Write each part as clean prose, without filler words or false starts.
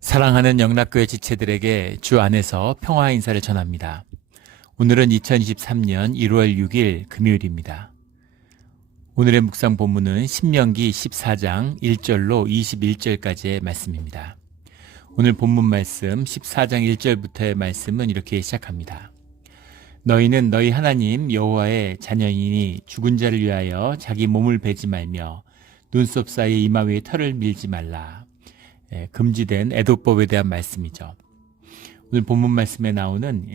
사랑하는 영락교회 지체들에게 주 안에서 평화 인사를 전합니다. 오늘은 2023년 1월 6일 금요일입니다. 오늘의 묵상 본문은 신명기 14장 1절로 21절까지의 말씀입니다. 오늘 본문 말씀 14장 1절부터의 말씀은 이렇게 시작합니다. 너희는 너희 하나님 여호와의 자녀이니 죽은 자를 위하여 자기 몸을 베지 말며 눈썹 사이에 이마 위에 털을 밀지 말라. 금지된 애도법에 대한 말씀이죠. 오늘 본문 말씀에 나오는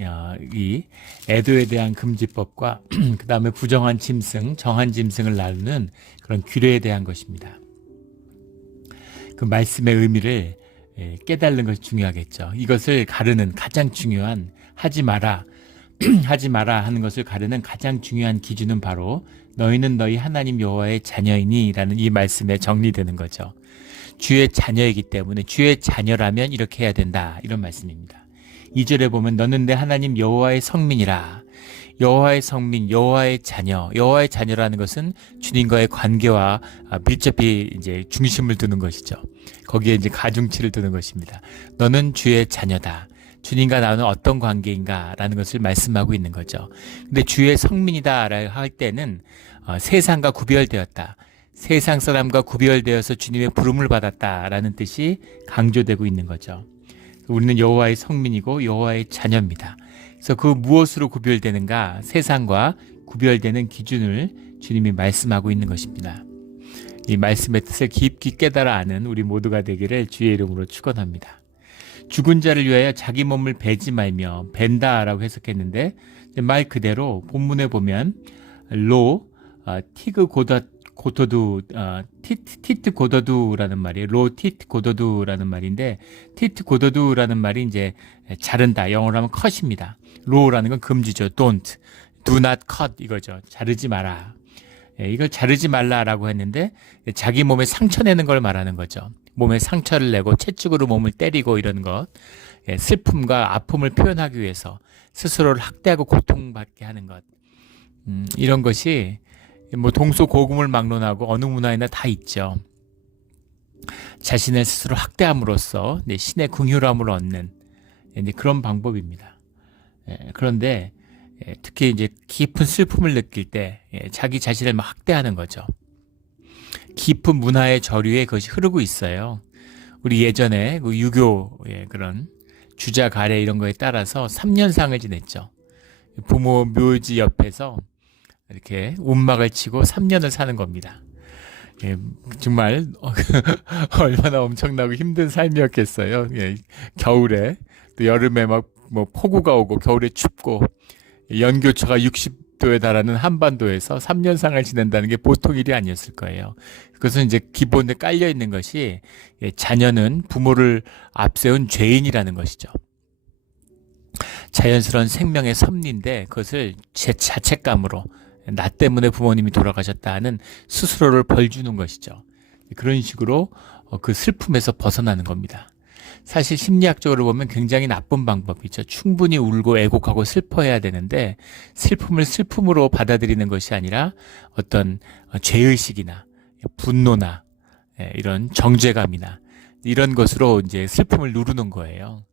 이 애도에 대한 금지법과 그 다음에 부정한 짐승, 정한 짐승을 나누는 그런 규례에 대한 것입니다. 그 말씀의 의미를 깨달는 것이 중요하겠죠. 이것을 가르는 가장 중요한 하지 마라 하는 것을 가르는 가장 중요한 기준은 바로 너희는 너희 하나님 여호와의 자녀이니 라는 이 말씀에 정리되는 거죠. 주의 자녀이기 때문에 주의 자녀라면 이렇게 해야 된다, 이런 말씀입니다. 2절에 보면 너는 내 하나님 여호와의 성민이라. 여호와의 성민, 여호와의 자녀. 여호와의 자녀라는 것은 주님과의 관계와 밀접히 이제 중심을 두는 것이죠. 거기에 이제 가중치를 두는 것입니다. 너는 주의 자녀다. 주님과 나는 어떤 관계인가라는 것을 말씀하고 있는 거죠. 근데 주의 성민이다라고 할 때는 세상과 구별되었다. 세상 사람과 구별되어서 주님의 부름을 받았다라는 뜻이 강조되고 있는 거죠. 우리는 여호와의 성민이고 여호와의 자녀입니다. 그래서 그 무엇으로 구별되는가, 세상과 구별되는 기준을 주님이 말씀하고 있는 것입니다. 이 말씀의 뜻을 깊이 깨달아 아는 우리 모두가 되기를 주의 이름으로 축원합니다. 죽은 자를 위하여 자기 몸을 베지 말며, 벤다라고 해석했는데 말 그대로 본문에 보면 티트 고더두라는 말이에요. 티트 고더두라는 말인데, 티트 고더두라는 말이 이제 자른다, 영어로 하면 컷입니다. 로라는 건 금지죠. don't, do not cut 이거죠. 자르지 마라. 이걸 자르지 말라라고 했는데 자기 몸에 상처 내는 걸 말하는 거죠. 몸에 상처를 내고 채찍으로 몸을 때리고 이런 것, 슬픔과 아픔을 표현하기 위해서 스스로를 학대하고 고통받게 하는 것, 이런 것이 뭐 동서고금을 막론하고 어느 문화에나 다 있죠. 자신을 스스로 학대함으로써 신의 긍휼함을 얻는 그런 방법입니다. 그런데 특히 이제 깊은 슬픔을 느낄 때 자기 자신을 막 학대하는 거죠. 깊은 문화의 저류에 그것이 흐르고 있어요. 우리 예전에 그 유교의 그런 주자 가래 이런 거에 따라서 3년상을 지냈죠. 부모 묘지 옆에서 이렇게 움막을 치고 3년을 사는 겁니다. 정말 얼마나 엄청나고 힘든 삶이었겠어요. 겨울에 또 여름에 막 뭐 폭우가 오고 겨울에 춥고 연교초가 60도에 달하는 한반도에서 3년상을 지낸다는 게 보통 일이 아니었을 거예요. 그것은 이제 기본에 깔려 있는 것이 자녀는 부모를 앞세운 죄인이라는 것이죠. 자연스러운 생명의 섭리인데 그것을 제 자책감으로 나 때문에 부모님이 돌아가셨다는 스스로를 벌주는 것이죠. 그런 식으로 그 슬픔에서 벗어나는 겁니다. 사실 심리학적으로 보면 굉장히 나쁜 방법이죠. 충분히 울고 애곡하고 슬퍼해야 되는데 슬픔을 슬픔으로 받아들이는 것이 아니라 어떤 죄의식이나 분노나 이런 정죄감이나 이런 것으로 이제 슬픔을 누르는 거예요.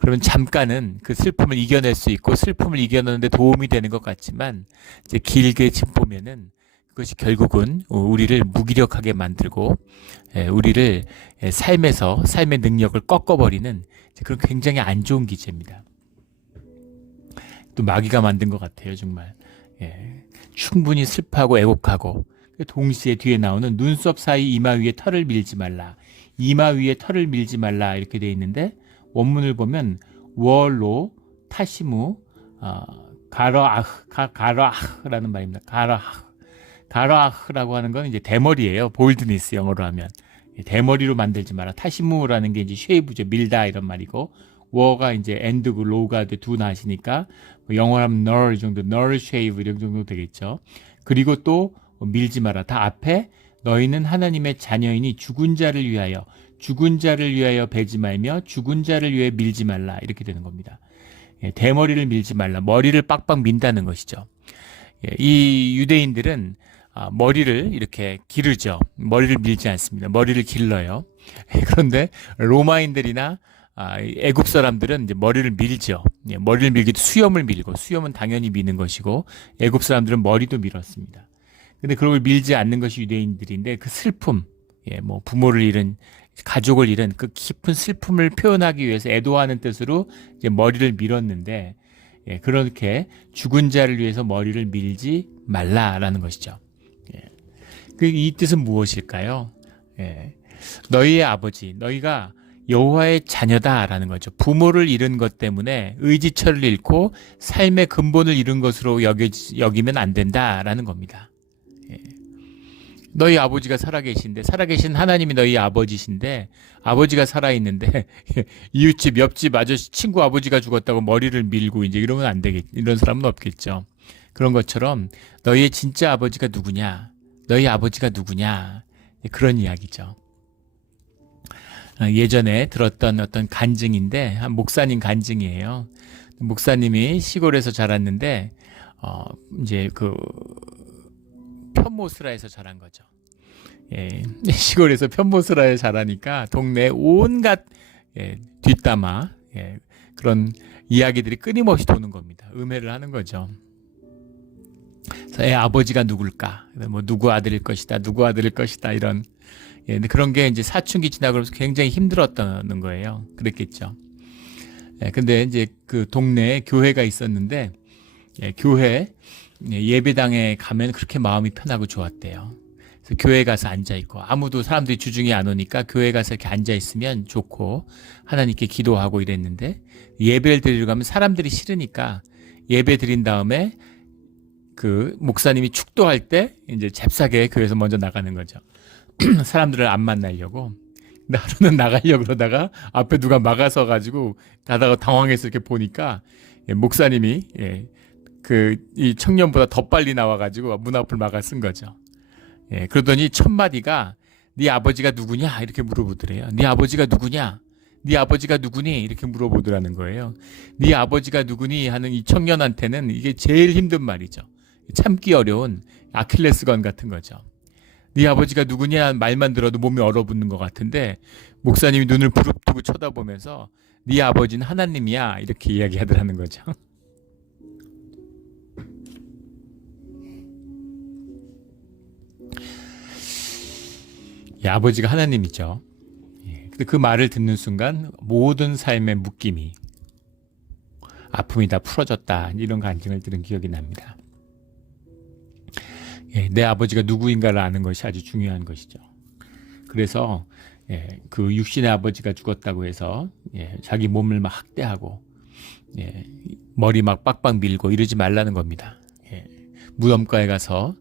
그러면 잠깐은 그 슬픔을 이겨낼 수 있고 슬픔을 이겨내는데 도움이 되는 것 같지만 이제 길게 짚보면은 그것이 결국은 우리를 무기력하게 만들고 우리를 삶의 능력을 꺾어버리는 그런 굉장히 안 좋은 기제입니다. 또 마귀가 만든 것 같아요, 정말. 충분히 슬퍼하고 애곡하고 동시에 뒤에 나오는 눈썹 사이 이마 위에 털을 밀지 말라. 이마 위에 털을 밀지 말라 이렇게 되어 있는데 원문을 보면 월로 타시무 가라아흐라는 말입니다. 가라아흐라고 하는 건 이제 대머리예요. 볼드니스 영어로 하면 대머리로 만들지 마라. 타시무라는 게 이제 쉐이브죠. 밀다 이런 말이고 워가 이제 엔드고 로가 두 나시니까 영어로 하면 널 정도, 널 쉐이브 이런 정도 되겠죠. 그리고 또 밀지 마라. 다 앞에 너희는 하나님의 자녀이니 죽은 자를 위하여 베지 말며 죽은 자를 위해 밀지 말라 이렇게 되는 겁니다. 대머리를 밀지 말라. 머리를 빡빡 민다는 것이죠. 이 유대인들은 머리를 이렇게 기르죠. 머리를 밀지 않습니다. 머리를 길러요. 그런데 로마인들이나 애굽 사람들은 이제 머리를 밀죠. 머리를 밀기도 수염을 밀고, 수염은 당연히 미는 것이고, 애굽 사람들은 머리도 밀었습니다. 근데 그런 걸 밀지 않는 것이 유대인들인데, 그 슬픔, 뭐 부모를 잃은, 가족을 잃은 그 깊은 슬픔을 표현하기 위해서 애도하는 뜻으로 이제 머리를 밀었는데, 그렇게 죽은 자를 위해서 머리를 밀지 말라라는 것이죠. 이 뜻은 무엇일까요? 너희의 아버지, 너희가 여호와의 자녀다라는 거죠. 부모를 잃은 것 때문에 의지처를 잃고 삶의 근본을 잃은 것으로 여기면 안 된다라는 겁니다. 너희 아버지가 살아계신데, 살아계신 하나님이 너희 아버지신데, 아버지가 살아있는데 이웃집, 옆집 아저씨, 친구 아버지가 죽었다고 머리를 밀고 이제 이러면 안 되겠, 이런 사람은 없겠죠. 그런 것처럼 너희의 진짜 아버지가 누구냐, 너희 아버지가 누구냐, 그런 이야기죠. 예전에 들었던 어떤 간증인데, 한 목사님 간증이에요. 목사님이 시골에서 자랐는데, 이제 편모스라에서 자란 거죠. 시골에서 편모스라에 자라니까 동네 온갖 뒷담화, 그런 이야기들이 끊임없이 도는 겁니다. 음해를 하는 거죠. 그래서 아버지가 누굴까? 뭐 누구 아들일 것이다, 누구 아들일 것이다, 이런. 근데 그런 게 이제 사춘기 지나고 그러면서 굉장히 힘들었다는 거예요. 그랬겠죠. 근데 이제 그 동네에 교회가 있었는데, 교회 예배당에 가면 그렇게 마음이 편하고 좋았대요. 그래서 교회 가서 앉아 있고, 아무도 사람들이 주중에 안 오니까 교회 가서 이렇게 앉아 있으면 좋고 하나님께 기도하고 이랬는데, 예배를 드리러 가면 사람들이 싫으니까 예배 드린 다음에 그 목사님이 축도할 때 이제 잽싸게 교회에서 먼저 나가는 거죠. 사람들을 안 만나려고. 근데 하루는 나가려고 그러다가 앞에 누가 막아서 가지고 가다가 당황해서 이렇게 보니까 목사님이 이 청년보다 더 빨리 나와가지고 문 앞을 막아 쓴 거죠. 그러더니 첫 마디가 네 아버지가 누구냐 이렇게 물어보더래요. 네 아버지가 누구냐? 네 아버지가 누구니? 이렇게 물어보더라는 거예요. 네 아버지가 누구니? 하는 이 청년한테는 이게 제일 힘든 말이죠. 참기 어려운 아킬레스건 같은 거죠. 네 아버지가 누구냐 말만 들어도 몸이 얼어붙는 것 같은데, 목사님이 눈을 부릅뜨고 쳐다보면서 네 아버지는 하나님이야 이렇게 이야기하더라는 거죠. 아버지가 하나님이죠. 근데 그 말을 듣는 순간 모든 삶의 묶임이, 아픔이 다 풀어졌다, 이런 간증을 들은 기억이 납니다. 내 아버지가 누구인가를 아는 것이 아주 중요한 것이죠. 그래서 그 육신의 아버지가 죽었다고 해서 자기 몸을 막 학대하고 머리 막 빡빡 밀고 이러지 말라는 겁니다. 무덤가에 가서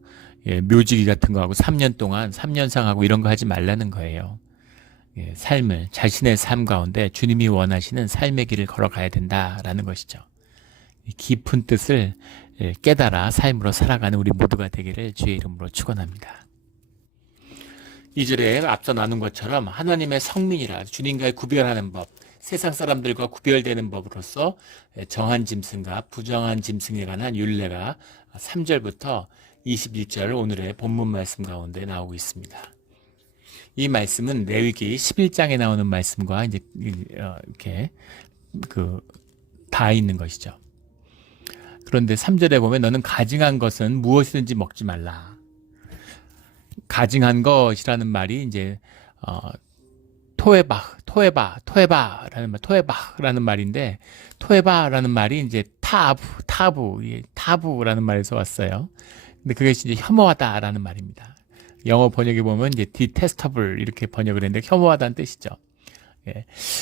묘지기 같은 거 하고 3년 동안 3년상 하고 이런 거 하지 말라는 거예요. 삶을, 자신의 삶 가운데 주님이 원하시는 삶의 길을 걸어가야 된다라는 것이죠. 깊은 뜻을 깨달아 삶으로 살아가는 우리 모두가 되기를 주의 이름으로 축원합니다. 2절에 앞서 나눈 것처럼 하나님의 성민이라, 주님과의 구별하는 법, 세상 사람들과 구별되는 법으로서 정한 짐승과 부정한 짐승에 관한 율례가 3절부터 21절 오늘의 본문 말씀 가운데 나오고 있습니다. 이 말씀은 레위기 11장에 나오는 말씀과 이제 이렇게 다 있는 것이죠. 그런데 3절에 보면 너는 가증한 것은 무엇이든지 먹지 말라. 가증한 것이라는 말이 이제 토에바라는 말인데, 토에바라는 말이 이제 타부라는 말에서 왔어요. 근데 그것이 이제 혐오하다라는 말입니다. 영어 번역에 보면 이제 detestable 이렇게 번역을 했는데 혐오하다는 뜻이죠.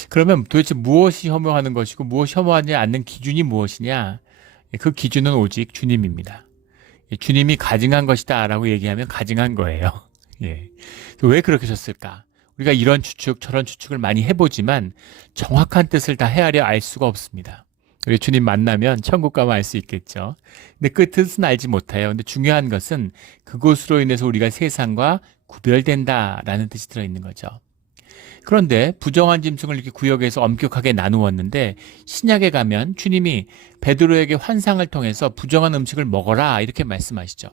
그러면 도대체 무엇이 혐오하는 것이고 무엇이 혐오하지 않는 기준이 무엇이냐? 그 기준은 오직 주님입니다. 주님이 가증한 것이다 라고 얘기하면 가증한 거예요. 왜 그렇게 하셨을까? 우리가 이런 추측 저런 추측을 많이 해보지만 정확한 뜻을 다 헤아려 알 수가 없습니다. 우리 주님 만나면 천국 가면 알 수 있겠죠. 근데 그 뜻은 알지 못해요. 근데 중요한 것은 그것으로 인해서 우리가 세상과 구별된다라는 뜻이 들어있는 거죠. 그런데 부정한 짐승을 이렇게 구역에서 엄격하게 나누었는데, 신약에 가면 주님이 베드로에게 환상을 통해서 부정한 음식을 먹어라 이렇게 말씀하시죠.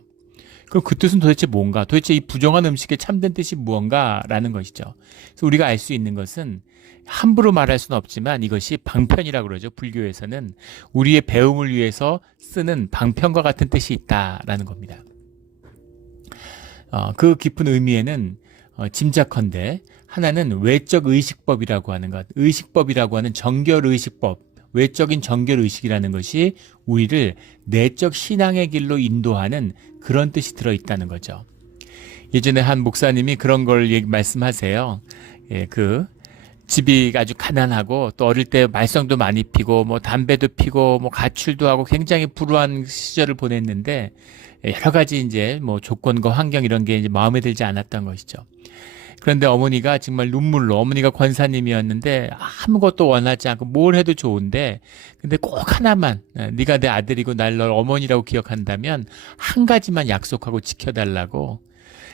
그럼 그 뜻은 도대체 뭔가? 도대체 이 부정한 음식의 참된 뜻이 무언가라는 것이죠. 그래서 우리가 알 수 있는 것은 함부로 말할 수는 없지만 이것이 방편이라고 그러죠. 불교에서는 우리의 배움을 위해서 쓰는 방편과 같은 뜻이 있다라는 겁니다. 그 깊은 의미에는 짐작컨대 하나는 외적 의식법이라고 하는 것, 의식법이라고 하는 정결의식법, 외적인 정결의식이라는 것이 우리를 내적 신앙의 길로 인도하는 그런 뜻이 들어있다는 거죠. 예전에 한 목사님이 그런 걸 말씀하세요. 집이 아주 가난하고 또 어릴 때 말썽도 많이 피고 뭐 담배도 피고 뭐 가출도 하고 굉장히 불우한 시절을 보냈는데 여러 가지 이제 뭐 조건과 환경 이런 게 이제 마음에 들지 않았던 것이죠. 그런데 어머니가 정말 눈물로, 어머니가 권사님이었는데 아무것도 원하지 않고 뭘 해도 좋은데 근데 꼭 하나만, 네가 내 아들이고 날 널 어머니라고 기억한다면 한 가지만 약속하고 지켜달라고.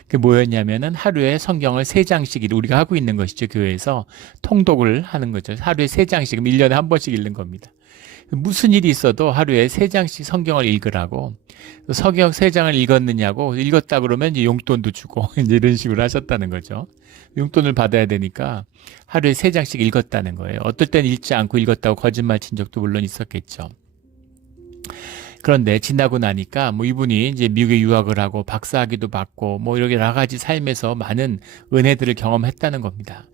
그게 뭐였냐면은 하루에 성경을 3장씩 우리가 하고 있는 것이죠. 교회에서 통독을 하는 거죠. 하루에 3장씩, 1년에 한 번씩 읽는 겁니다. 무슨 일이 있어도 하루에 3장씩 성경을 읽으라고. 성경 3장을 읽었느냐고, 읽었다 그러면 이제 용돈도 주고 이제 이런 식으로 하셨다는 거죠. 용돈을 받아야 되니까 하루에 3장씩 읽었다는 거예요. 어떨 땐 읽지 않고 읽었다고 거짓말 친 적도 물론 있었겠죠. 그런데 지나고 나니까 뭐 이분이 이제 미국에 유학을 하고 박사학위도 받고 뭐 이렇게 여러 가지 삶에서 많은 은혜들을 경험했다는 겁니다.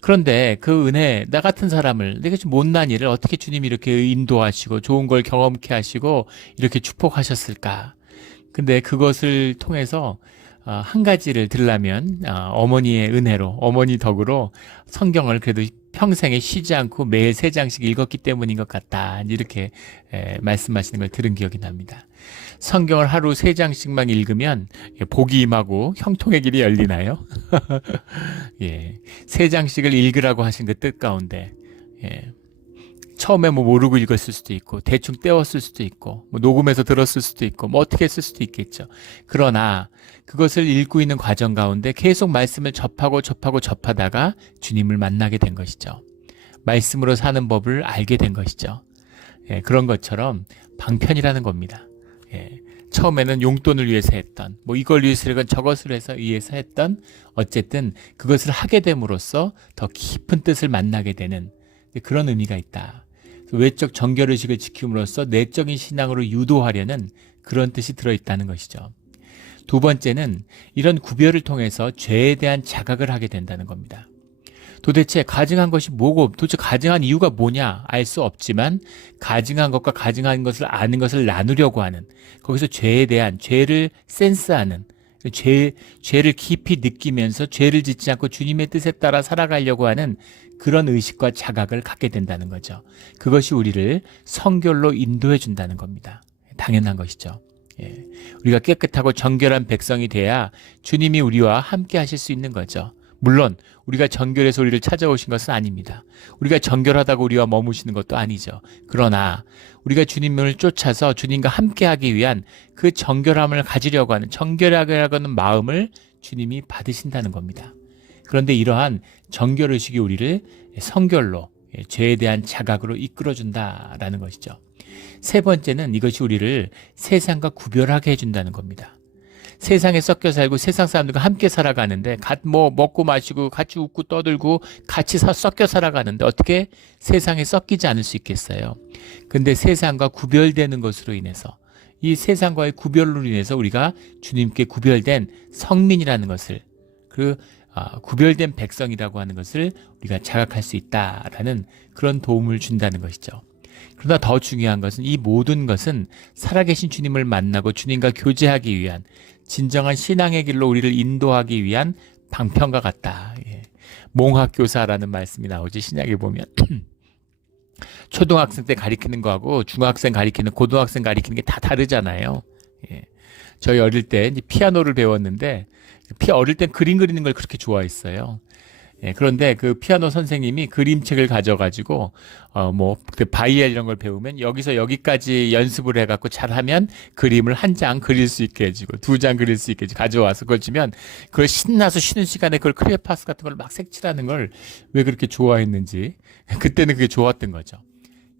그런데 그 은혜, 나 같은 사람을, 내가 좀 못난 일을 어떻게 주님이 이렇게 인도하시고 좋은 걸 경험케 하시고 이렇게 축복하셨을까? 근데 그것을 통해서 한 가지를 들으려면 어머니의 은혜로, 어머니 덕으로 성경을 그래도 평생에 쉬지 않고 매일 3장씩 읽었기 때문인 것 같다. 이렇게 말씀하시는 걸 들은 기억이 납니다. 성경을 하루 3장씩만 읽으면 복이 임하고 형통의 길이 열리나요? 예, 3장씩을 읽으라고 하신 그 뜻 가운데 처음에 뭐 모르고 읽었을 수도 있고 대충 떼었을 수도 있고 뭐 녹음해서 들었을 수도 있고 뭐 어떻게 했을 수도 있겠죠. 그러나 그것을 읽고 있는 과정 가운데 계속 말씀을 접하다가 주님을 만나게 된 것이죠. 말씀으로 사는 법을 알게 된 것이죠. 그런 것처럼 방편이라는 겁니다. 처음에는 용돈을 위해서 했던, 뭐 이걸 위해서 했건 저것을 위해서 했던, 어쨌든 그것을 하게 됨으로써 더 깊은 뜻을 만나게 되는 그런 의미가 있다. 외적 정결의식을 지킴으로써 내적인 신앙으로 유도하려는 그런 뜻이 들어있다는 것이죠. 두 번째는 이런 구별을 통해서 죄에 대한 자각을 하게 된다는 겁니다. 도대체 가증한 것이 뭐고 도대체 가증한 이유가 뭐냐 알 수 없지만 가증한 것과 가증한 것을 아는 것을 나누려고 하는, 거기서 죄에 대한, 죄를 센스하는, 죄를 깊이 느끼면서 죄를 짓지 않고 주님의 뜻에 따라 살아가려고 하는 그런 의식과 자각을 갖게 된다는 거죠. 그것이 우리를 성결로 인도해 준다는 겁니다. 당연한 것이죠. 우리가 깨끗하고 정결한 백성이 돼야 주님이 우리와 함께 하실 수 있는 거죠. 물론 우리가 정결해서 우리를 찾아오신 것은 아닙니다. 우리가 정결하다고 우리와 머무시는 것도 아니죠. 그러나 우리가 주님을 쫓아서 주님과 함께하기 위한 그 정결함을 가지려고 하는, 정결하게 하는 마음을 주님이 받으신다는 겁니다. 그런데 이러한 정결의식이 우리를 성결로, 죄에 대한 자각으로 이끌어준다라는 것이죠. 세 번째는 이것이 우리를 세상과 구별하게 해준다는 겁니다. 세상에 섞여 살고 세상 사람들과 함께 살아가는데 뭐 먹고 마시고 같이 웃고 떠들고 같이 섞여 살아가는데 어떻게 세상에 섞이지 않을 수 있겠어요? 근데 세상과 구별되는 것으로 인해서, 이 세상과의 구별로 인해서 우리가 주님께 구별된 성민이라는 것을, 구별된 백성이라고 하는 것을 우리가 자각할 수 있다라는 그런 도움을 준다는 것이죠. 그러나 더 중요한 것은 이 모든 것은 살아계신 주님을 만나고 주님과 교제하기 위한, 진정한 신앙의 길로 우리를 인도하기 위한 방편과 같다. 몽학교사라는 말씀이 나오지, 신약에 보면. 초등학생 때 가리키는 거하고 중학생 가리키는, 고등학생 가리키는 게 다 다르잖아요. 저희 어릴 때 이제 피아노를 배웠는데, 어릴 땐 그림 그리는 걸 그렇게 좋아했어요. 그런데 그 피아노 선생님이 그림책을 가져가지고 그 바이엘 이런 걸 배우면 여기서 여기까지 연습을 해갖고 잘하면 그림을 1장 그릴 수 있게 해주고 2장 그릴 수 있게 가져와서 그걸 주면, 그걸 신나서 쉬는 시간에 그걸 크레파스 같은 걸 막 색칠하는 걸 왜 그렇게 좋아했는지 그때는 그게 좋았던 거죠.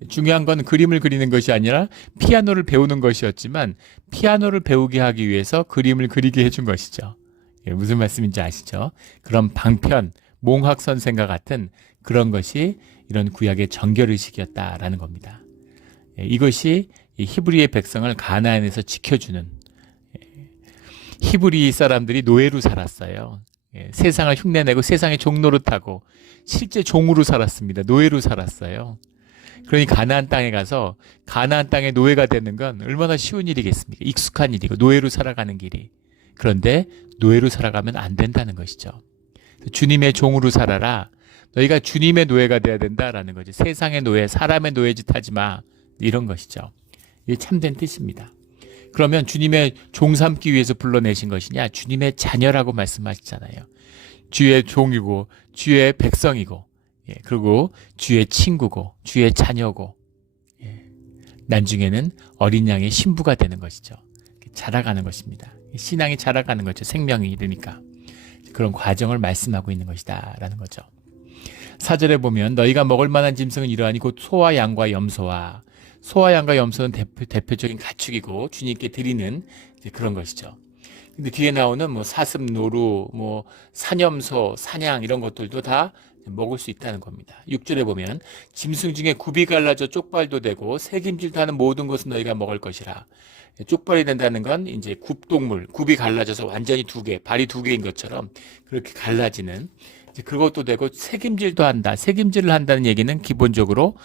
중요한 건 그림을 그리는 것이 아니라 피아노를 배우는 것이었지만 피아노를 배우게 하기 위해서 그림을 그리게 해준 것이죠. 무슨 말씀인지 아시죠? 그런 방편, 몽학 선생과 같은 그런 것이 이런 구약의 정결의식이었다라는 겁니다. 이것이 히브리의 백성을 가나안에서 지켜주는, 히브리 사람들이 노예로 살았어요. 세상을 흉내내고 세상의 종노릇하고 실제 종으로 살았습니다. 노예로 살았어요. 그러니 가나안 땅에 가서 가나안 땅의 노예가 되는 건 얼마나 쉬운 일이겠습니까? 익숙한 일이고 노예로 살아가는 길이. 그런데 노예로 살아가면 안 된다는 것이죠. 주님의 종으로 살아라. 너희가 주님의 노예가 돼야 된다라는 거죠. 세상의 노예, 사람의 노예짓 하지 마. 이런 것이죠. 이게 참된 뜻입니다. 그러면 주님의 종 삼기 위해서 불러내신 것이냐? 주님의 자녀라고 말씀하시잖아요. 주의 종이고 주의 백성이고, 그리고 주의 친구고 주의 자녀고, 나중에는 어린 양의 신부가 되는 것이죠. 자라가는 것입니다. 신앙이 자라가는 거죠. 생명이 이르니까. 그런 과정을 말씀하고 있는 것이다 라는 거죠. 4절에 보면 너희가 먹을 만한 짐승은 이러하니 곧 소와 양과 염소와, 소와 양과 염소는 대표적인 가축이고 주님께 드리는 그런 것이죠. 근데 뒤에 나오는 뭐 사슴, 노루, 뭐 산염소, 사냥 이런 것들도 다 먹을 수 있다는 겁니다. 6절에 보면 짐승 중에 굽이 갈라져 쪽발도 되고 새김질도 하는 모든 것은 너희가 먹을 것이라. 쪽발이 된다는 건 이제 굽동물, 굽이 갈라져서 완전히 두 개, 발이 두 개인 것처럼 그렇게 갈라지는, 이제 그것도 되고 새김질도 한다. 새김질을 한다는 얘기는 기본적으로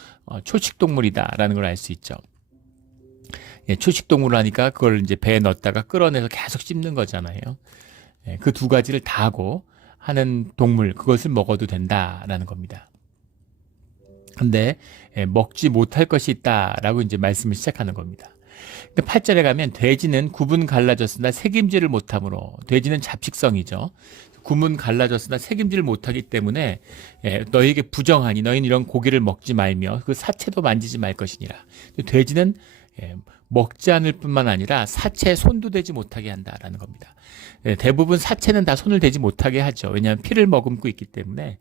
초식동물이다라는 걸 알 수 있죠. 초식동물을 하니까 그걸 이제 배에 넣었다가 끌어내서 계속 씹는 거잖아요. 그 두 가지를 다 하고 하는 동물, 그것을 먹어도 된다라는 겁니다. 근데 먹지 못할 것이 있다라고 이제 말씀을 시작하는 겁니다. 8절에 가면 돼지는 굽은 갈라졌으나 새김질을 못하므로, 돼지는 잡식성이죠. 굽은 갈라졌으나 새김질을 못하기 때문에 너희에게 부정하니 너희는 이런 고기를 먹지 말며 그 사체도 만지지 말 것이니라. 돼지는 먹지 않을 뿐만 아니라 사체에 손도 대지 못하게 한다라는 겁니다. 대부분 사체는 다 손을 대지 못하게 하죠. 왜냐하면 피를 머금고 있기 때문에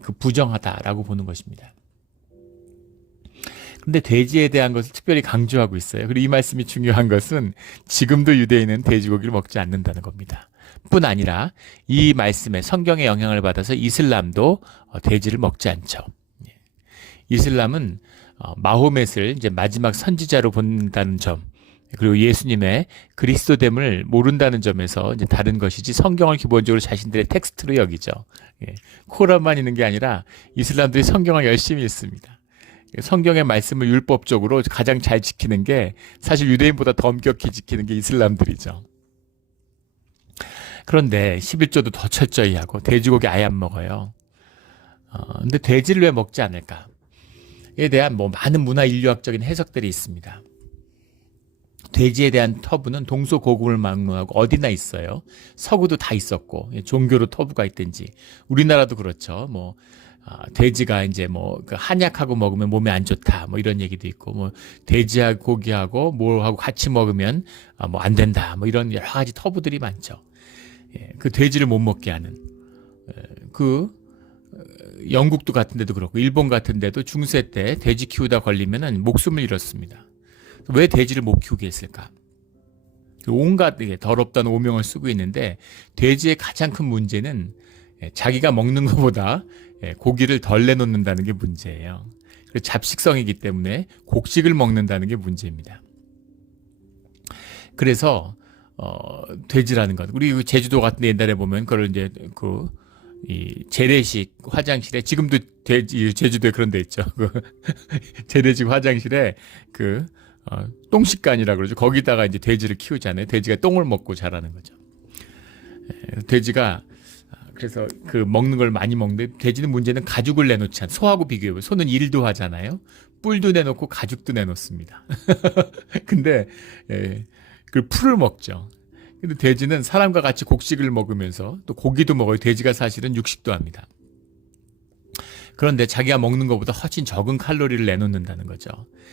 그 부정하다라고 보는 것입니다. 그런데 돼지에 대한 것을 특별히 강조하고 있어요. 그리고 이 말씀이 중요한 것은 지금도 유대인은 돼지고기를 먹지 않는다는 겁니다. 뿐 아니라 이 말씀에 성경의 영향을 받아서 이슬람도 돼지를 먹지 않죠. 이슬람은 마호멧을 이제 마지막 선지자로 본다는 점, 그리고 예수님의 그리스도됨을 모른다는 점에서 이제 다른 것이지 성경을 기본적으로 자신들의 텍스트로 여기죠. 코란만 있는 게 아니라 이슬람들이 성경을 열심히 읽습니다. 성경의 말씀을 율법적으로 가장 잘 지키는 게 사실 유대인보다 더 엄격히 지키는 게 이슬람들이죠. 그런데 11조도 더 철저히 하고 돼지고기 아예 안 먹어요. 근데 돼지를 왜 먹지 않을까? 에 대한 많은 문화 인류학적인 해석들이 있습니다. 돼지에 대한 터부는 동서고금을 막론하고 어디나 있어요. 서구도 다 있었고, 종교로 터부가 있든지, 우리나라도 그렇죠. 돼지가 이제 그 한약하고 먹으면 몸에 안 좋다, 이런 얘기도 있고, 돼지하고 고기하고 뭐하고 같이 먹으면 안 된다, 이런 여러 가지 터부들이 많죠. 그 돼지를 못 먹게 하는, 영국도 같은 데도 그렇고 일본 같은 데도 중세 때 돼지 키우다 걸리면은 목숨을 잃었습니다. 왜 돼지를 못 키우게 했을까? 온갖 더럽다는 오명을 쓰고 있는데 돼지의 가장 큰 문제는 자기가 먹는 것보다 고기를 덜 내놓는다는 게 문제예요. 잡식성이기 때문에 곡식을 먹는다는 게 문제입니다. 그래서 돼지라는 것, 우리 제주도 같은 데 옛날에 보면 그걸 이제 이 재래식 화장실에, 지금도 제주도에 그런 데 있죠. 재래식 화장실에 똥식간이라고 그러죠. 거기다가 이제 돼지를 키우잖아요. 돼지가 똥을 먹고 자라는 거죠. 돼지가 그래서 먹는 걸 많이 먹는데, 돼지는 문제는 가죽을 내놓지 않아요. 소하고 비교해보면 소는 일도 하잖아요. 뿔도 내놓고 가죽도 내놓습니다. 근데 그 풀을 먹죠. 근데 돼지는 사람과 같이 곡식을 먹으면서 또 고기도 먹어요. 돼지가 사실은 육식도 합니다. 그런데 자기가 먹는 것보다 훨씬 적은 칼로리를 내놓는다는 거죠.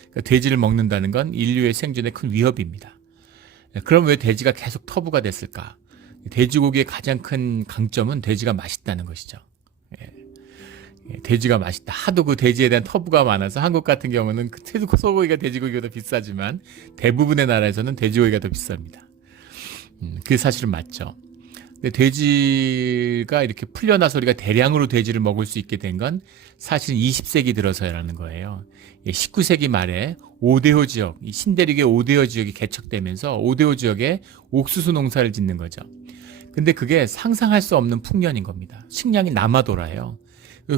그러니까 돼지를 먹는다는 건 인류의 생존에 큰 위협입니다. 그럼 왜 돼지가 계속 터부가 됐을까? 돼지고기의 가장 큰 강점은 돼지가 맛있다는 것이죠. 돼지가 맛있다. 하도 그 돼지에 대한 터부가 많아서 한국 같은 경우는 그 소고기가 돼지고기가 더 비싸지만 대부분의 나라에서는 돼지고기가 더 비쌉니다. 그게 사실은 맞죠. 근데 돼지가 이렇게 풀려나서 우리가 대량으로 돼지를 먹을 수 있게 된 건 사실 20세기 들어서라는 거예요. 19세기 말에 오데오 지역, 이 신대륙의 오데오 지역이 개척되면서 오데오 지역에 옥수수 농사를 짓는 거죠. 근데 그게 상상할 수 없는 풍년인 겁니다. 식량이 남아돌아요.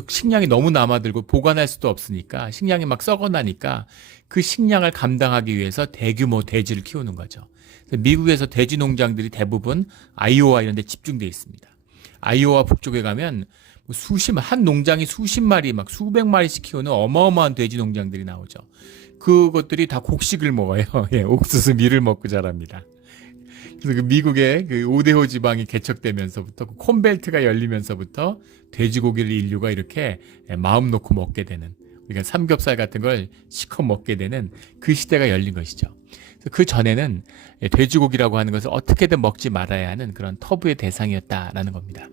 식량이 너무 남아들고 보관할 수도 없으니까 식량이 막 썩어나니까 그 식량을 감당하기 위해서 대규모 돼지를 키우는 거죠. 미국에서 돼지 농장들이 대부분 아이오와 이런 데 집중되어 있습니다. 아이오와 북쪽에 가면 한 농장이 수십 마리, 막 수백 마리씩 키우는 어마어마한 돼지 농장들이 나오죠. 그것들이 다 곡식을 먹어요. 예, 옥수수 밀을 먹고 자랍니다. 그래서 그 미국의 그 오데오 지방이 개척되면서부터 그 콘벨트가 열리면서부터 돼지고기를 인류가 이렇게 마음 놓고 먹게 되는, 우리가 삼겹살 같은 걸 시커 먹게 되는 그 시대가 열린 것이죠. 그 전에는 돼지고기라고 하는 것을 어떻게든 먹지 말아야 하는 그런 터부의 대상이었다라는 겁니다.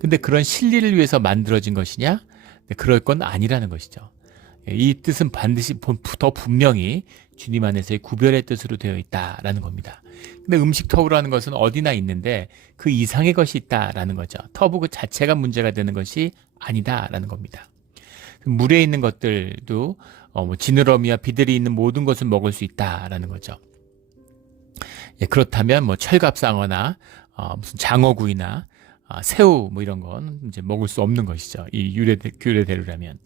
근데 그런 실리를 위해서 만들어진 것이냐? 그럴 건 아니라는 것이죠. 이 뜻은 반드시 더 분명히 주님 안에서의 구별의 뜻으로 되어 있다라는 겁니다. 근데 음식 터부라는 것은 어디나 있는데 그 이상의 것이 있다라는 거죠. 터부 그 자체가 문제가 되는 것이 아니다라는 겁니다. 물에 있는 것들도 지느러미와 비들이 있는 모든 것을 먹을 수 있다라는 거죠. 예, 그렇다면 철갑상어나 무슨 장어구이나 새우 이런 건 이제 먹을 수 없는 것이죠. 이 규례대로라면.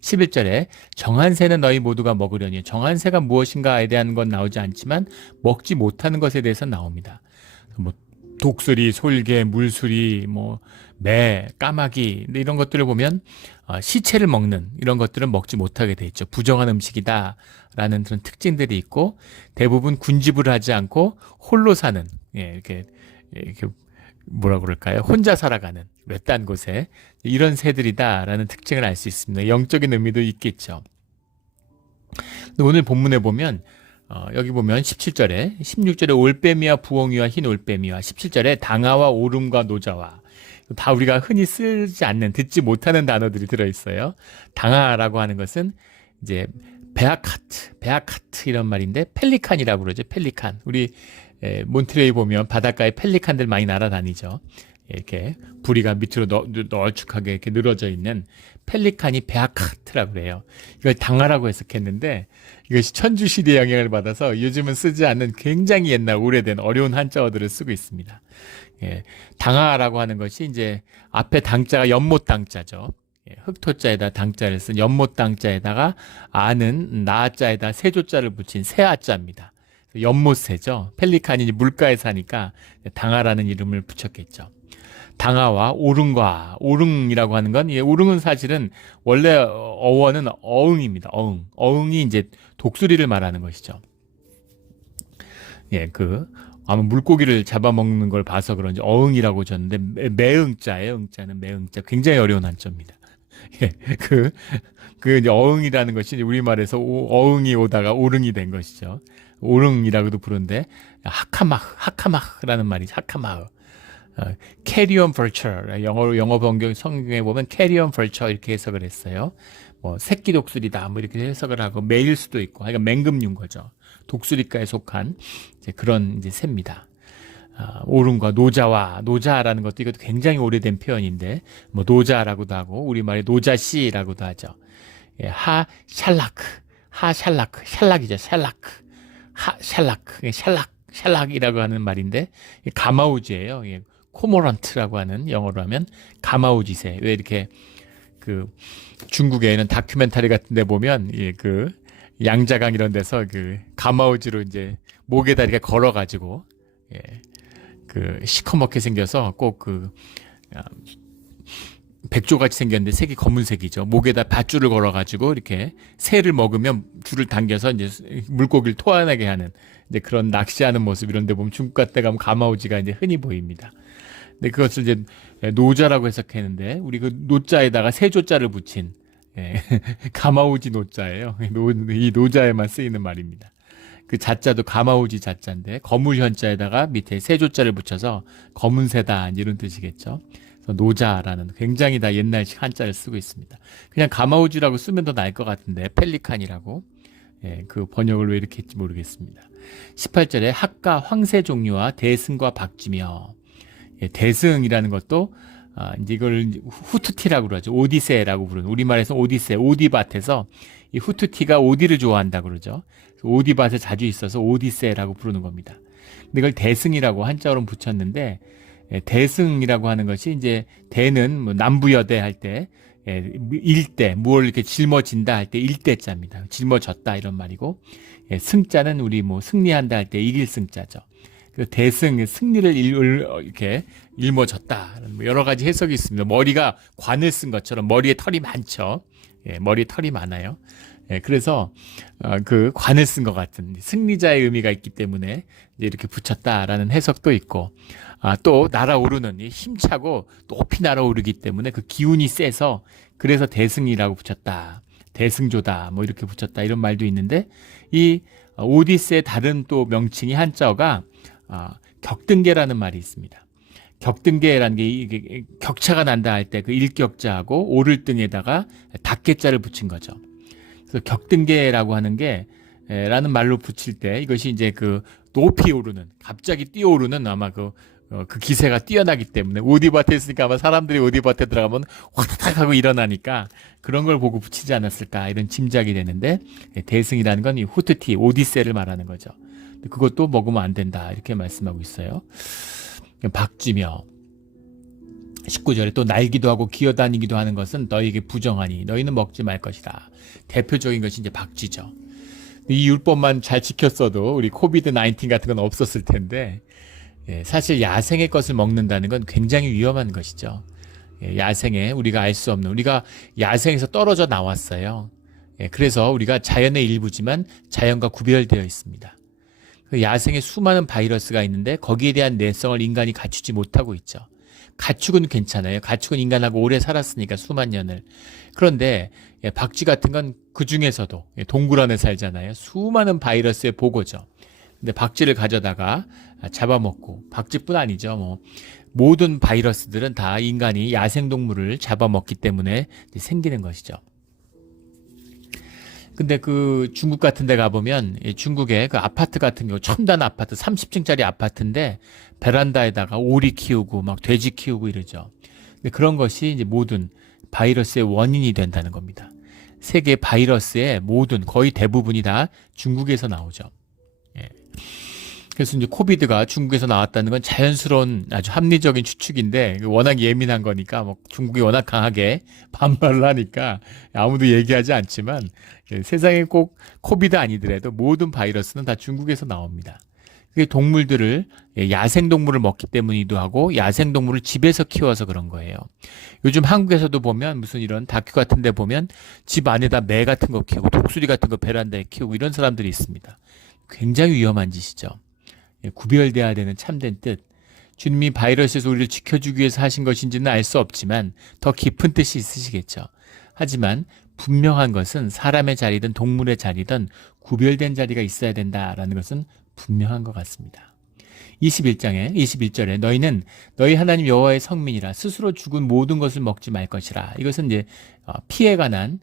11절에 정한 새는 너희 모두가 먹으려니, 정한 새가 무엇인가에 대한 건 나오지 않지만 먹지 못하는 것에 대해서 나옵니다. 독수리, 솔개, 물수리, 매, 까마귀 이런 것들을 보면 시체를 먹는 이런 것들은 먹지 못하게 돼 있죠. 부정한 음식이다라는 그런 특징들이 있고, 대부분 군집을 하지 않고 홀로 사는, 이렇게 뭐라 그럴까요? 혼자 살아가는 외딴 곳에 이런 새들이다라는 특징을 알 수 있습니다. 영적인 의미도 있겠죠. 오늘 본문에 보면 여기 보면 17절에 16절에 올빼미와 부엉이와 흰 올빼미와 17절에 당아와 오름과 노자와, 다 우리가 흔히 쓰지 않는, 듣지 못하는 단어들이 들어있어요. 당아라고 하는 것은 이제 베아카트 이런 말인데 펠리칸이라고 그러죠. 펠리칸. 우리 몬트레이 보면 바닷가에 펠리칸들 많이 날아다니죠. 이렇게 부리가 밑으로 널쭉하게 이렇게 늘어져 있는 펠리칸이 베아카트라고 그래요. 이걸 당하라고 해석했는데 이것이 천주시대의 영향을 받아서 요즘은 쓰지 않는 굉장히 옛날 오래된 어려운 한자어들을 쓰고 있습니다. 당하라고 하는 것이 이제 앞에 당자가 연못 당자죠. 흑토자에다 당자를 쓴 연못 당자에다가 아는 나자에다 세조자를 붙인 새아자입니다. 연못새죠. 펠리칸이 물가에 사니까 당하라는 이름을 붙였겠죠. 당하와 오릉과, 오릉이라고 하는 건, 오릉은 사실은 원래 어원은 어흥입니다. 어흥이 이제 독수리를 말하는 것이죠. 아마 물고기를 잡아먹는 걸 봐서 그런지 어흥이라고 줬는데 매응자예요. 응자는 매응자. 굉장히 어려운 한자입니다. 이제 어흥이라는 것이 우리말에서 어흥이 오다가 오릉이 된 것이죠. 오릉이라고도 부르는데 하카마흐라는 말이죠. 하카마흐. carry on vulture. 영어 번역 성경에 보면 carry on vulture 이렇게 해석을 했어요. 새끼 독수리다 이렇게 해석을 하고 매일 수도 있고, 그러니까 맹금류인 거죠. 독수리과에 속한 이제 그런 이제 새입니다. 오름과 노자라는 것도 이것도 굉장히 오래된 표현인데 노자라고도 하고 우리말에 노자씨라고도 하죠. 샬락이죠. 샬락이라고 하는 말인데 가마우지예요. 코모런트라고 하는, 영어로 하면 가마우지새. 왜 이렇게 중국에는 다큐멘터리 같은 데 보면 양자강 이런 데서 가마우지로 이제 목에다 이렇게 걸어 가지고 시커멓게 생겨서 꼭 백조같이 생겼는데 색이 검은색이죠. 목에다 밧줄을 걸어 가지고 이렇게 새를 먹으면 줄을 당겨서 이제 물고기를 토하게 하는 이제 그런 낚시하는 모습, 이런 데 보면 중국 같은 데 가면 가마우지가 이제 흔히 보입니다. 근데 그것을 이제 노자라고 해석했는데 우리 노자에다가 세조자를 붙인 가마우지 노자예요. 이 노자에만 쓰이는 말입니다. 그 자자도 가마우지 자자인데 거물 현자에다가 밑에 세조자를 붙여서 검은새다 이런 뜻이겠죠. 그래서 노자라는 굉장히 다 옛날식 한자를 쓰고 있습니다. 그냥 가마우주라고 쓰면 더 나을 것 같은데 펠리칸이라고 그 번역을 왜 이렇게 했지 모르겠습니다. 18절에 학가 황새 종류와 대승과 박쥐며 대승이라는 것도 이제 이걸 후투티라고 그러죠. 오디세라고 부르는 우리말에서 오디세, 오디밭에서 이 후투티가 오디를 좋아한다 그러죠. 오디밭에 자주 있어서 오디세라고 부르는 겁니다. 근데 이걸 대승이라고 한자어로 붙였는데 대승이라고 하는 것이 이제 대는 뭐 남부여대 할 때 일대 무엇을 이렇게 짊어진다 할 때 일대자입니다. 짊어졌다 이런 말이고 승자는 우리 뭐 승리한다 할 때 이길 승자죠. 그 대승 승리를 이렇게 일머졌다. 여러 가지 해석이 있습니다. 머리가 관을 쓴 것처럼 머리에 털이 많죠. 머리에 털이 많아요. 그래서 그 관을 쓴 것 같은 승리자의 의미가 있기 때문에 이렇게 붙였다라는 해석도 있고, 또 날아오르는 힘차고 높이 날아오르기 때문에 그 기운이 세서 그래서 대승이라고 붙였다. 대승조다. 뭐 이렇게 붙였다. 이런 말도 있는데 이 오디세의 다른 또 명칭이 한자어가 격등계라는 말이 있습니다. 격등계라는 게 이게 격차가 난다 할 때 그 일격자하고 오를 등에다가 닭계자를 붙인 거죠. 그래서 격등계라고 하는 게 라는 말로 붙일 때 이것이 이제 그 높이 오르는 갑자기 뛰어오르는 아마 그 기세가 뛰어나기 때문에 오디밭에 있으니까 아마 사람들이 오디밭에 들어가면 화다닥 하고 일어나니까 그런 걸 보고 붙이지 않았을까 이런 짐작이 되는데 대승이라는 건 이 후투티 오디세를 말하는 거죠. 그것도 먹으면 안 된다 이렇게 말씀하고 있어요. 박쥐며 19절에 또 날기도 하고 기어다니기도 하는 것은 너희에게 부정하니 너희는 먹지 말 것이다. 대표적인 것이 이제 박쥐죠. 이 율법만 잘 지켰어도 우리 코비드 19 같은 건 없었을 텐데 사실 야생의 것을 먹는다는 건 굉장히 위험한 것이죠. 야생에 우리가 알 수 없는 우리가 야생에서 떨어져 나왔어요. 그래서 우리가 자연의 일부지만 자연과 구별되어 있습니다. 야생에 수많은 바이러스가 있는데 거기에 대한 내성을 인간이 갖추지 못하고 있죠. 가축은 괜찮아요. 가축은 인간하고 오래 살았으니까 수만 년을. 그런데 박쥐 같은 건 그 중에서도 동굴 안에 살잖아요. 수많은 바이러스의 보고죠. 근데 박쥐를 가져다가 잡아먹고 박쥐뿐 아니죠. 뭐 모든 바이러스들은 다 인간이 야생동물을 잡아먹기 때문에 생기는 것이죠. 근데 그 중국 같은 데 가보면 중국의 그 아파트 같은 경우 첨단 아파트 30층짜리 아파트인데 베란다에다가 오리 키우고 막 돼지 키우고 이러죠. 근데 그런 것이 이제 모든 바이러스의 원인이 된다는 겁니다. 세계 바이러스의 모든 거의 대부분이 다 중국에서 나오죠. 그래서 이제 코비드가 중국에서 나왔다는 건 자연스러운 아주 합리적인 추측인데 워낙 예민한 거니까 뭐 중국이 워낙 강하게 반발을 하니까 아무도 얘기하지 않지만 세상에 꼭 코비드 아니더라도 모든 바이러스는 다 중국에서 나옵니다. 그게 동물들을 야생동물을 먹기 때문이기도 하고 야생동물을 집에서 키워서 그런 거예요. 요즘 한국에서도 보면 무슨 이런 다큐 같은 데 보면 집 안에다 매 같은 거 키우고 독수리 같은 거 베란다에 키우고 이런 사람들이 있습니다. 굉장히 위험한 짓이죠. 구별돼야 되는 참된 뜻. 주님이 바이러스에서 우리를 지켜주기 위해서 하신 것인지는 알 수 없지만 더 깊은 뜻이 있으시겠죠. 하지만 분명한 것은 사람의 자리든 동물의 자리든 구별된 자리가 있어야 된다라는 것은 분명한 것 같습니다. 21절에 너희는 너희 하나님 여호와의 성민이라 스스로 죽은 모든 것을 먹지 말 것이라. 이것은 이제 피에 관한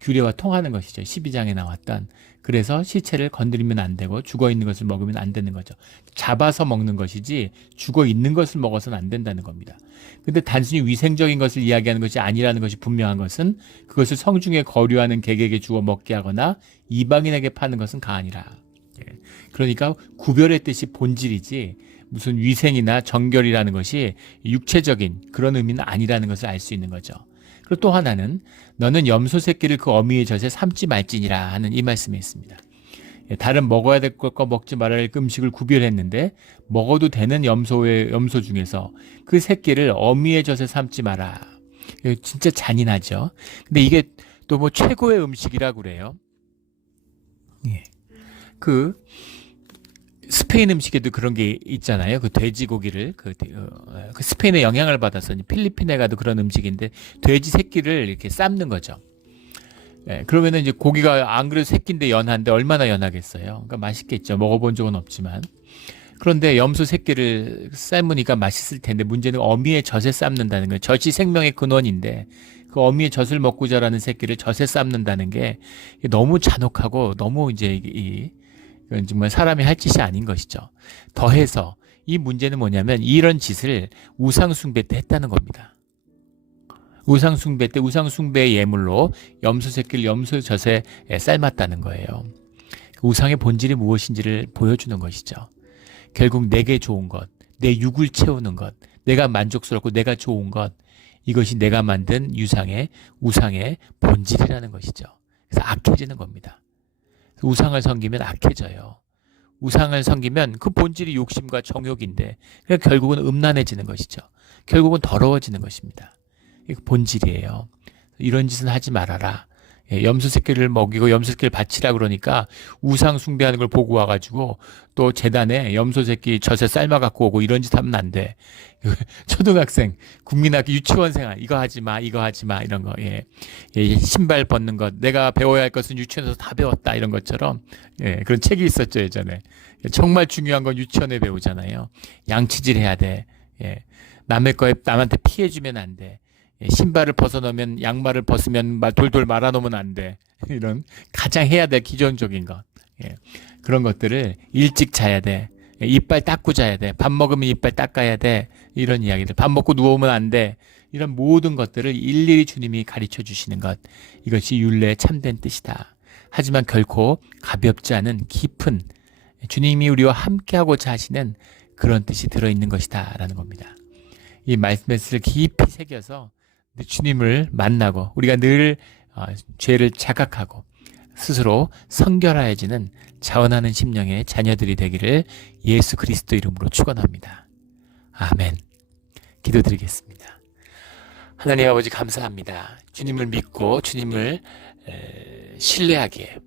규례와 통하는 것이죠. 12장에 나왔던. 그래서 시체를 건드리면 안 되고 죽어 있는 것을 먹으면 안 되는 거죠. 잡아서 먹는 것이지 죽어 있는 것을 먹어서는 안 된다는 겁니다. 근데 단순히 위생적인 것을 이야기하는 것이 아니라는 것이 분명한 것은 그것을 성중에 거류하는 객에게 주어 먹게 하거나 이방인에게 파는 것은 가아니라. 그러니까 구별의 뜻이 본질이지 무슨 위생이나 정결이라는 것이 육체적인 그런 의미는 아니라는 것을 알 수 있는 거죠. 그리고 또 하나는 너는 염소 새끼를 그 어미의 젖에 삶지 말지니라 하는 이 말씀이 있습니다. 다른 먹어야 될 것과 먹지 말아야 할 음식을 구별했는데 먹어도 되는 염소 중에서 그 새끼를 어미의 젖에 삶지 마라. 진짜 잔인하죠. 근데 이게 또 뭐 최고의 음식이라고 그래요. 그 스페인 음식에도 그런 게 있잖아요. 그 돼지고기를 그 스페인의 영향을 받아서 필리핀에 가도 그런 음식인데 돼지 새끼를 이렇게 삶는 거죠. 그러면은 이제 고기가 안 그래도 새끼인데 연한데 얼마나 연하겠어요. 그러니까 맛있겠죠. 먹어본 적은 없지만 그런데 염소 새끼를 삶으니까 맛있을 텐데 문제는 어미의 젖에 삶는다는 거예요. 젖이 생명의 근원인데 그 어미의 젖을 먹고 자라는 새끼를 젖에 삶는다는 게 너무 잔혹하고 너무 이제 이건 정말 사람이 할 짓이 아닌 것이죠. 더해서 이 문제는 뭐냐면 이런 짓을 우상숭배 때 했다는 겁니다. 우상숭배 때 우상숭배의 예물로 염소 새끼를 염소 젖에 삶았다는 거예요. 우상의 본질이 무엇인지를 보여주는 것이죠. 결국 내게 좋은 것, 내 육을 채우는 것, 내가 만족스럽고 내가 좋은 것, 이것이 내가 만든 우상의 본질이라는 것이죠. 그래서 악해지는 겁니다. 우상을 섬기면 악해져요. 우상을 섬기면 그 본질이 욕심과 정욕인데 그러니까 결국은 음란해지는 것이죠. 결국은 더러워지는 것입니다. 이거 본질이에요. 이런 짓은 하지 말아라. 염소 새끼를 먹이고 염소 새끼를 바치라 그러니까 우상 숭배하는 걸 보고 와가지고 또 재단에 염소 새끼 젖에 삶아 갖고 오고 이런 짓 하면 안 돼. 초등학생, 국민학교 유치원 생활 이거 하지 마 이런 거. 신발 벗는 것 내가 배워야 할 것은 유치원에서 다 배웠다 이런 것처럼 그런 책이 있었죠 예전에. 정말 중요한 건 유치원에 배우잖아요. 양치질 해야 돼. 남의 거에 남한테 피해 주면 안 돼. 신발을 벗어놓으면 양말을 벗으면 돌돌 말아놓으면 안 돼. 이런 가장 해야 될 기본적인 것. 그런 것들을 일찍 자야 돼. 이빨 닦고 자야 돼. 밥 먹으면 이빨 닦아야 돼. 이런 이야기들. 밥 먹고 누우면 안 돼. 이런 모든 것들을 일일이 주님이 가르쳐 주시는 것. 이것이 율례의 참된 뜻이다. 하지만 결코 가볍지 않은 깊은 주님이 우리와 함께하고자 하시는 그런 뜻이 들어있는 것이다 라는 겁니다. 이 말씀을 깊이 새겨서 주님을 만나고 우리가 늘 죄를 자각하고 스스로 성결하여지는 자원하는 심령의 자녀들이 되기를 예수 그리스도 이름으로 축원합니다. 아멘. 기도드리겠습니다. 하나님 아버지 감사합니다. 주님을 믿고 주님을 신뢰하기에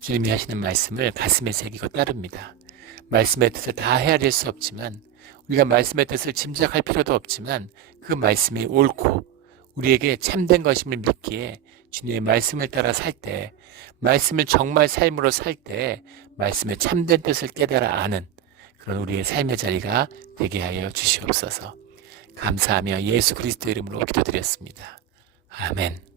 주님이 하시는 말씀을 가슴에 새기고 따릅니다. 말씀의 뜻을 다 헤아릴 수 없지만 우리가 말씀의 뜻을 짐작할 필요도 없지만 그 말씀이 옳고 우리에게 참된 것임을 믿기에 주님의 말씀을 따라 살 때, 말씀을 정말 삶으로 살 때 말씀의 참된 뜻을 깨달아 아는 그런 우리의 삶의 자리가 되게 하여 주시옵소서. 감사하며 예수 그리스도 이름으로 기도드렸습니다. 아멘.